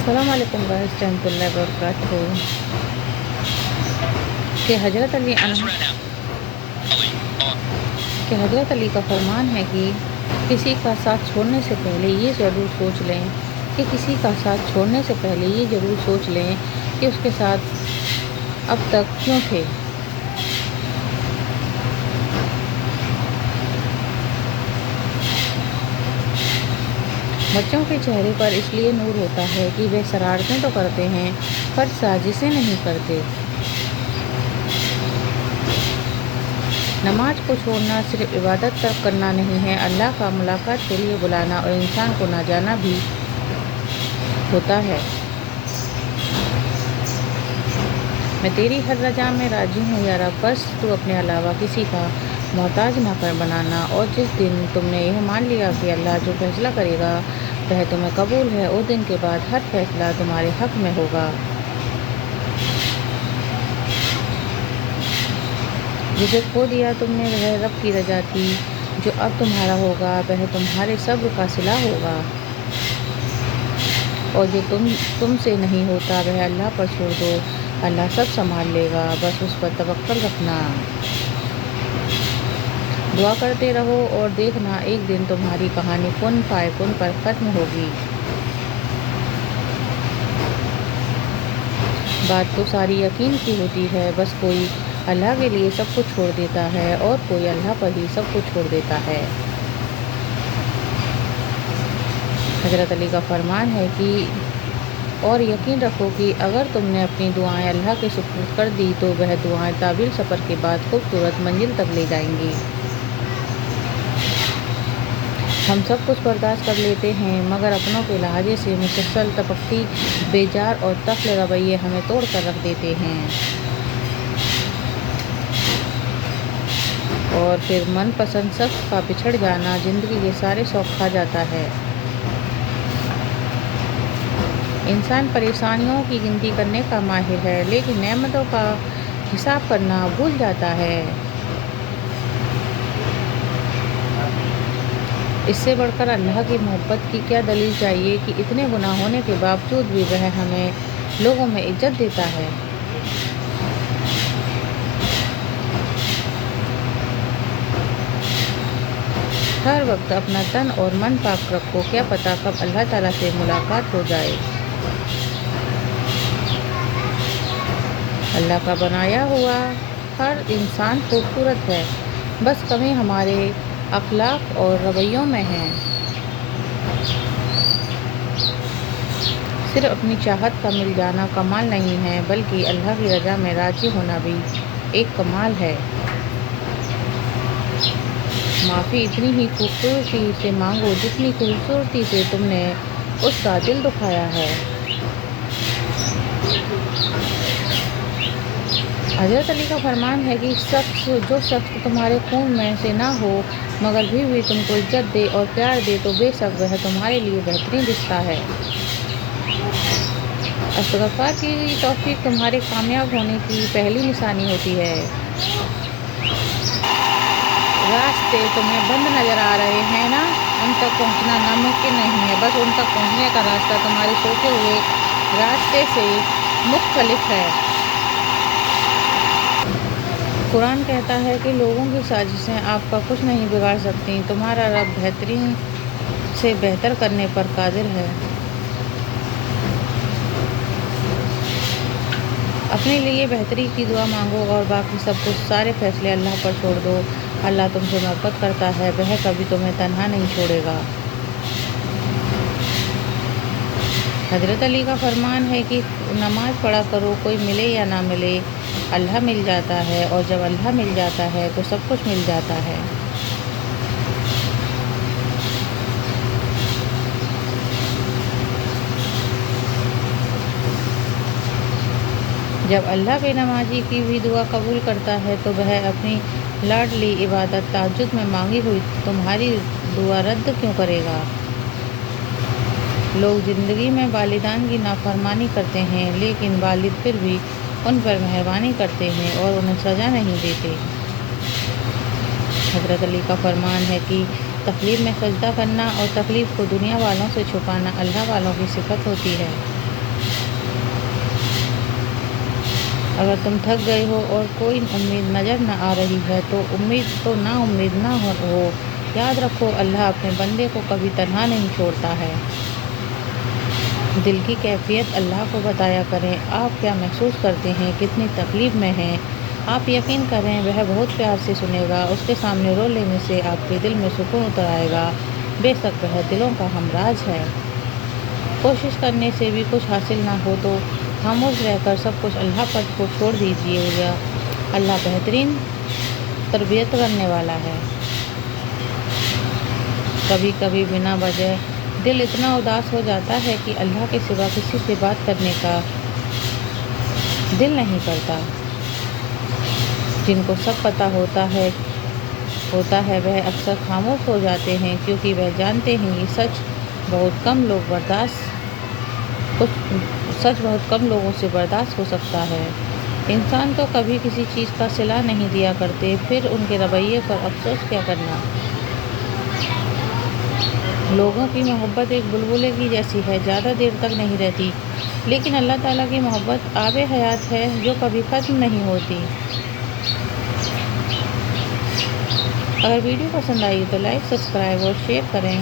السلام علیکم ورحمۃ اللہ وبرکاتہ کہ حضرت علی کا فرمان ہے کہ کسی کا ساتھ چھوڑنے سے پہلے یہ ضرور سوچ لیں کہ اس کے ساتھ اب تک کیوں تھے۔ بچوں کے چہرے پر اس لیے نور ہوتا ہے کہ وہ شرارتیں تو کرتے ہیں پر سازشیں نہیں کرتے۔ نماز کو چھوڑنا صرف عبادت ترک کرنا نہیں ہے، اللہ کا ملاقات کے لیے بلانا اور انسان کو نہ جانا بھی ہوتا ہے۔ میں تیری ہر رجا میں راضی ہوں یا رب، بس تو اپنے علاوہ کسی کا محتاج نہ کر بنانا۔ اور جس دن تم نے یہ مان لیا کہ اللہ جو فیصلہ کرے گا وہ تمہیں قبول ہے، اس دن کے بعد ہر فیصلہ تمہارے حق میں ہوگا۔ جسے کھو دیا تم نے وہ رب کی رضا تھی، جو اب تمہارا ہوگا وہ تمہارے صبر کا صلہ ہوگا، اور جو تم سے نہیں ہوتا وہ اللہ پر چھوڑ دو، اللہ سب سنبھال لے گا، بس اس پر توکل رکھنا۔ دعا کرتے رہو اور دیکھنا ایک دن تمہاری کہانی کن فائے کن پر ختم ہوگی۔ بات تو ساری یقین کی ہوتی ہے، بس کوئی اللہ کے لیے سب کچھ چھوڑ دیتا ہے اور کوئی اللہ پر ہی سب کچھ چھوڑ دیتا ہے۔ حضرت علی کا فرمان ہے کہ اور یقین رکھو کہ اگر تم نے اپنی دعائیں اللہ کے سپرد کر دی تو وہ دعائیں طویل سفر کے بعد خوبصورت منزل تک لے جائیں گی۔ ہم سب کچھ برداشت کر لیتے ہیں مگر اپنوں کے لہجے سے مسلسل تپکتی بیجار اور طفل رویے ہمیں توڑ کر رکھ دیتے ہیں، اور پھر من پسند شخص کا بچھڑ جانا زندگی کے سارے شوق کھا جاتا ہے۔ انسان پریشانیوں کی گنتی کرنے کا ماہر ہے لیکن نعمتوں کا حساب کرنا بھول جاتا ہے۔ اس سے بڑھ کر اللہ کی محبت کی کیا دلیل چاہیے کہ اتنے گناہ ہونے کے باوجود بھی وہ ہمیں لوگوں میں عزت دیتا ہے۔ ہر وقت اپنا تن اور من پاک رکھو، کیا پتہ کب اللہ تعالیٰ سے ملاقات ہو جائے۔ اللہ کا بنایا ہوا ہر انسان خوبصورت ہے، بس کمی ہمارے اخلاق اور رویوں میں ہے۔ صرف اپنی چاہت کا مل جانا کمال نہیں ہے بلکہ اللہ کی رضا میں راضی ہونا بھی ایک کمال ہے۔ معافی اتنی ہی خوبصورتی سے مانگو جتنی خوبصورتی سے تم نے اس کا دل دکھایا ہے۔ حضرت علی کا فرمان ہے کہ جو شخص تمہارے خون میں سے نہ ہو مگر بھی تم کو عزت دے اور پیار دے تو بے شک وہ تمہارے لیے بہترین رشتہ ہے۔ استغفار کی توفیق تمہارے کامیاب ہونے کی پہلی نشانی ہوتی ہے۔ راستے تمہیں بند نظر آ رہے ہیں نا، ان تک پہنچنا ناممکن نہیں ہے، بس ان تک پہنچنے کا راستہ تمہارے سوچے ہوئے راستے سے مختلف ہے۔ قرآن کہتا ہے کہ لوگوں کی سازشیں آپ کا کچھ نہیں بگاڑ سکتی، تمہارا رب بہترین سے بہتر کرنے پر قادر ہے۔ اپنے لیے بہتری کی دعا مانگو اور باقی سب کچھ سارے فیصلے اللہ پر چھوڑ دو۔ اللہ تم سے محبت کرتا ہے، وہ کبھی تمہیں تنہا نہیں چھوڑے گا۔ حضرت علی کا فرمان ہے کہ نماز پڑھا کرو، کوئی ملے یا نہ ملے اللہ مل جاتا ہے، اور جب اللہ مل جاتا ہے تو سب کچھ مل جاتا ہے۔ جب اللہ بے نمازی کی بھی دعا قبول کرتا ہے تو وہ اپنی لاڈلی عبادت تہجد میں مانگی ہوئی تمہاری دعا رد کیوں کرے گا؟ لوگ زندگی میں والدین کی نافرمانی کرتے ہیں لیکن والد پھر بھی ان پر مہربانی کرتے ہیں اور انہیں سزا نہیں دیتے۔ حضرت علی کا فرمان ہے کہ تکلیف میں سجدہ کرنا اور تکلیف کو دنیا والوں سے چھپانا اللہ والوں کی صفت ہوتی ہے۔ اگر تم تھک گئے ہو اور کوئی امید نظر نہ آ رہی ہے تو نا امید نہ ہو۔ یاد رکھو اللہ اپنے بندے کو کبھی تنہا نہیں چھوڑتا ہے۔ دل کی کیفیت اللہ کو بتایا کریں، آپ کیا محسوس کرتے ہیں، کتنی تکلیف میں ہیں۔ آپ یقین کریں وہ بہت پیار سے سنے گا۔ اس کے سامنے رو لینے سے آپ کے دل میں سکون اتر آئے گا۔ بے شک وہ دلوں کا ہمراز ہے۔ کوشش کرنے سے بھی کچھ حاصل نہ ہو تو خاموش رہ کر سب کچھ اللہ پر کو چھوڑ دیجیے گا۔ اللہ بہترین تربیت کرنے والا ہے۔ کبھی کبھی بنا وجہ دل اتنا اداس ہو جاتا ہے کہ اللہ کے سوا کسی سے بات کرنے کا دل نہیں کرتا۔ جن کو سب پتہ ہوتا ہے وہ اکثر خاموش ہو جاتے ہیں، کیونکہ وہ جانتے ہیں یہ سچ بہت کم لوگوں سے برداشت ہو سکتا ہے۔ انسان تو کبھی کسی چیز کا صلہ نہیں دیا کرتے، پھر ان کے رویے پر افسوس کیا کرنا۔ لوگوں کی محبت ایک بلبلے کی جیسی ہے، زیادہ دیر تک نہیں رہتی، لیکن اللہ تعالیٰ کی محبت آب حیات ہے جو کبھی ختم نہیں ہوتی۔ اگر ویڈیو پسند آئی تو لائک، سبسکرائب اور شیئر کریں۔